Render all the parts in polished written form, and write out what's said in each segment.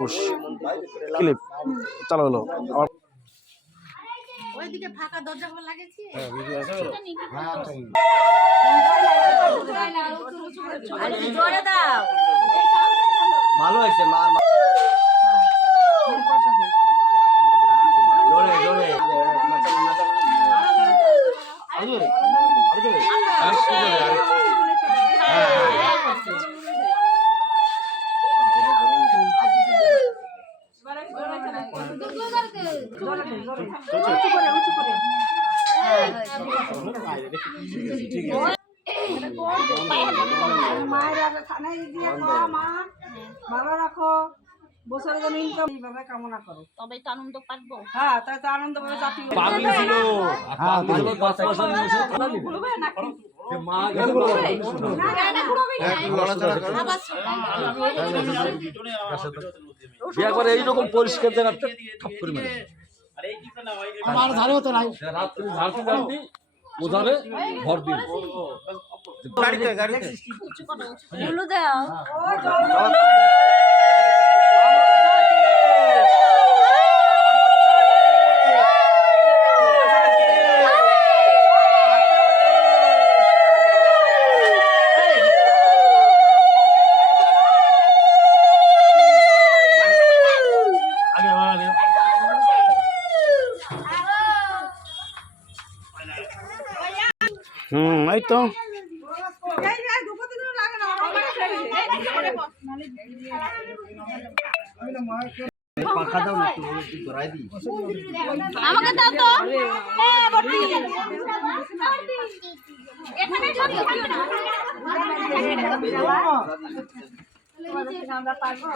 clip চালু হলো আবার ওইদিকে ফাঁকা দরজা খোলা লাগিয়েছি জোরে দাও ভালো হয়েছে মা জোরে জোরে ভালো রাখো বছর যেন ইনকাম এইভাবে কামনা করো তবে তো আনন্দ পারবো হ্যাঁ তাই তো আনন্দ পাবে জাতি পাগল ছিল বিয়া করে এইরকম পরিষ্কার জায়গাতে ঠাপ করে মেরে আমার ধারে হতো নাই রাত্রি ঝাড়তে ঝাড়তে ওধারে ভর দিন গাড়িতে গুলো দাও এই তো আমাকে দাও তো হ্যাঁ বর্তি এখানে আমরা পারবো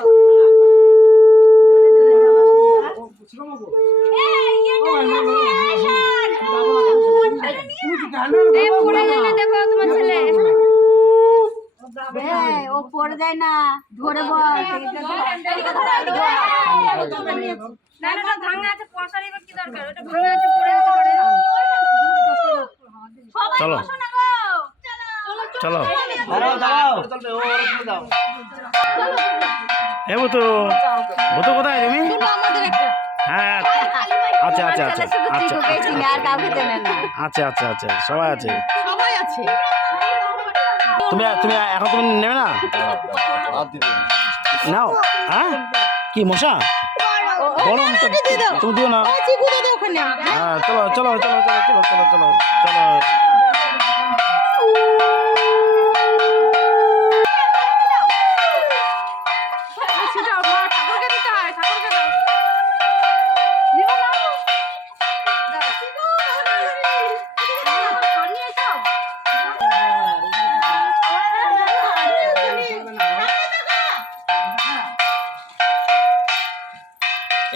ও পড়ে যায় না ধরে বল ভাঙা আছে পয়সার এবার কি দরকার ওটা ভাঙা আছে পড়ে যেতে পারে চলো চলো এ বুতু বুতু কোথায় তুমি হ্যাঁ আচ্ছা আচ্ছা আচ্ছা আচ্ছা আচ্ছা আচ্ছা আচ্ছা সবাই আছে তুমি তুমি এখন তুমি নেবে না নাও হ্যাঁ কি মশা গরম তো তুমি দিও না হ্যাঁ চলো চলো চলো চলো চলো চলো চলো চলো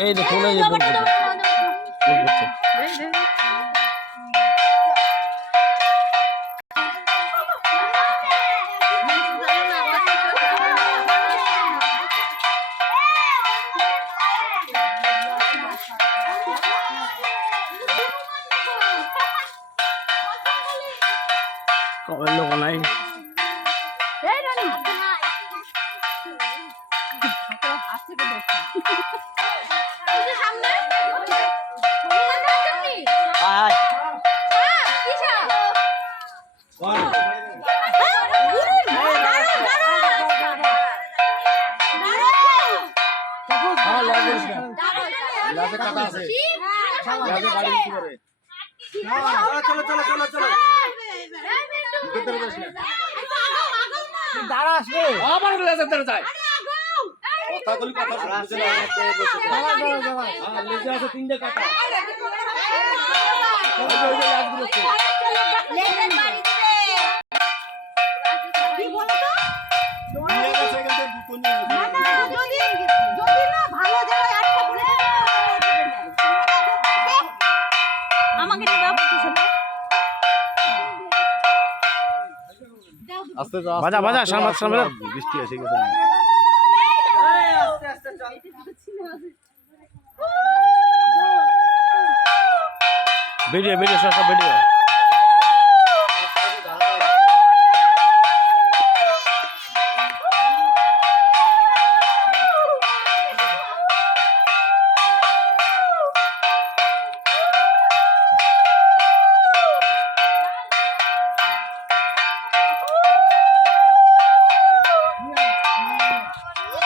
এই দেখো এই যে বল করছে লোক নাই চলো চলো চলো চলো দাঁড়া আসবে আবার লেজার ধরে যায় কথা বলি কথা বুঝে না লেজার আছে তিনটে কাটা লেজার মারি দিবে কি বলো তো দুনিয়া কাছে গেছে দুটো নিয়ে যদি না ভালো জায়গায় আটকে পড়ে আমাকে দাও আস্তে বাজা বাজা সামনে সামনে বৃষ্টি এসে গেছে আস্তে আস্তে চল ভিডিও ভিডিও সব ভিডিও